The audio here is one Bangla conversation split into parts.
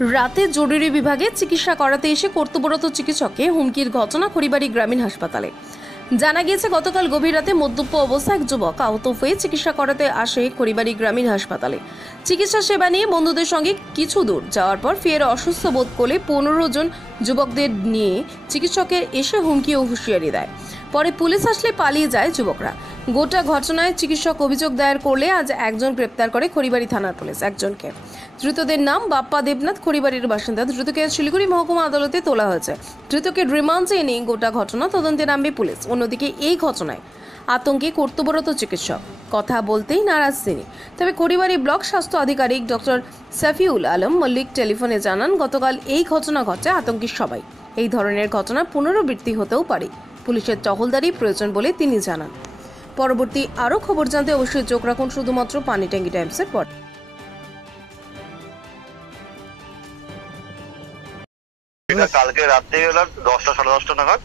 রাতে জরুরি বিভাগে চিকিৎসা করাতে এসে কর্তব্যরত চিকিৎসককে হুমকির ঘটনা খড়িবাড়ি গ্রামীণ হাসপাতালে। জানা গিয়েছে, গতকাল গভীর রাতে মদ্যপ অবস্থায় এক যুবক আহত হয়ে চিকিৎসা করাতে আসে খড়িবাড়ি গ্রামীণ হাসপাতালে। চিকিৎসা সেবা নিয়ে বন্ধুদের সঙ্গে কিছু দূর যাওয়ার পর ফের অসুস্থ বোধ করলে 15 জন যুবকদের নিয়ে চিকিৎসকের এসে হুমকি ও হুঁশিয়ারি দেয়। পরে পুলিশ আসলে পালিয়ে যায় যুবকরা। গোটা ঘটনায় চিকিৎসক অভিযোগ দায়ের করলে আজ একজন গ্রেপ্তার করে খড়িবাড়ি থানার পুলিশ একজনকে। ধৃতদের নাম বাপ্পা দেবনাথ, খড়িবাড়ির বাসিন্দা। ধৃতকে শিলিগুড়ি মহকুমা আদালতে তোলা হয়েছে। ধৃতকে রিমান্ডে এনে গোটা ঘটনা তদন্তে নামবে পুলিশ। অন্যদিকে এই ঘটনায় আতঙ্কে কর্তব্যরত চিকিৎসক কথা বলতেই নারাজ তিনি। তবে খড়িবাড়ি ব্লক স্বাস্থ্য আধিকারিক ডক্টর সাফিউল আলম মল্লিক টেলিফোনে জানান, গতকাল এই ঘটনা ঘটে আতঙ্কে সবাই। এই ধরনের ঘটনা পুনরাবৃত্তি হতেও পারে। পুলিশের টহলদারি প্রয়োজন বলে তিনি জানান। পরবর্তী আরও খবর জানতে অবশ্যই চোখ রাখুন শুধুমাত্র পানিট্যাঙ্কি টাইমসের পর। কালকে রাত্রে 10টা সাড়ে 10টা নাগাদ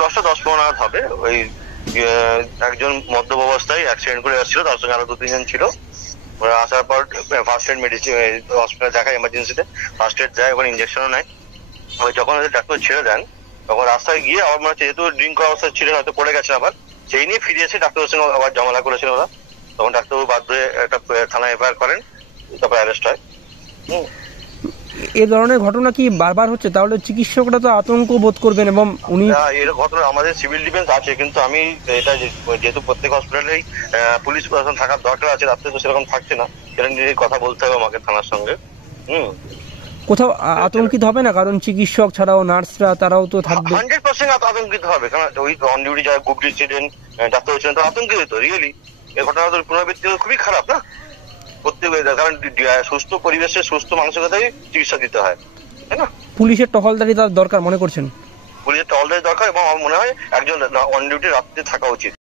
10টা 10-15 নাগাদ হবে। ওই একজন মদ্যপ অবস্থায় অ্যাক্সিডেন্ট করে আসছিল, তার সঙ্গে আরো 2-3 জন ছিল। ওরা আসার পর ফার্স্ট এড মেডিসিন হসপিটালে দেখায়, এমার্জেন্সিতে ফার্স্ট এড দেয়, ওখানে ইঞ্জেকশনও নেয়। ওই যখন ডাক্তার ছেড়ে দেন তখন রাস্তায় গিয়ে আবার মানে যেহেতু ড্রিঙ্ক করা অবস্থায় ছিলেন, হয়তো পড়ে গেছেন, আবার সেই নিয়ে ফিরে এসে ডাক্তারের সঙ্গে আবার ঝামেলা করেছিল ওরা। তখন ডাক্তারবাবু বাধ্য হয়ে একটা থানায় এফআইআর করেন, তারপর অ্যারেস্ট হয়। এই ধরনের ঘটনা কি বারবার হচ্ছে? তাহলে চিকিৎসকরা তো আতঙ্ক বোধ করবেন। এবং উনি এর ঘটনা আমাদের সিভিল ডিফেন্স আছে, কিন্তু আমি এটা যেহেতু প্রত্যেক হসপিটালেই পুলিশ প্রশাসন থাকার দরকার আছে, রাত্রে তো সেরকম থাকছে না, সেটা নিয়ে কথা বলতে হবে আমাকে থানার সঙ্গে। কোথাও আতঙ্কিত হবে না? কারণ চিকিৎসক ছাড়াও নার্সরা তারাও তো থাকবে। 100% আতঙ্কিত হবে, কারণ ওই অন ডিউটি যারা গ্রুপ ডিসিডেন্ট ডাক্তার হচ্ছেন তো আতঙ্কিত হতো। রিয়েলি এই ঘটনা তো পুনরাবৃত্তি খুবই খারাপ না প্রত্যেক, কারণ সুস্থ পরিবেশে সুস্থ মানসিকতায় চিকিৎসা দিতে হয়, তাই না? পুলিশের টহলদারি তার দরকার মনে করছেন? পুলিশের টহলদারি দরকার, এবং আমার মনে হয় একজন অন ডিউটি রাত্রে থাকা উচিত।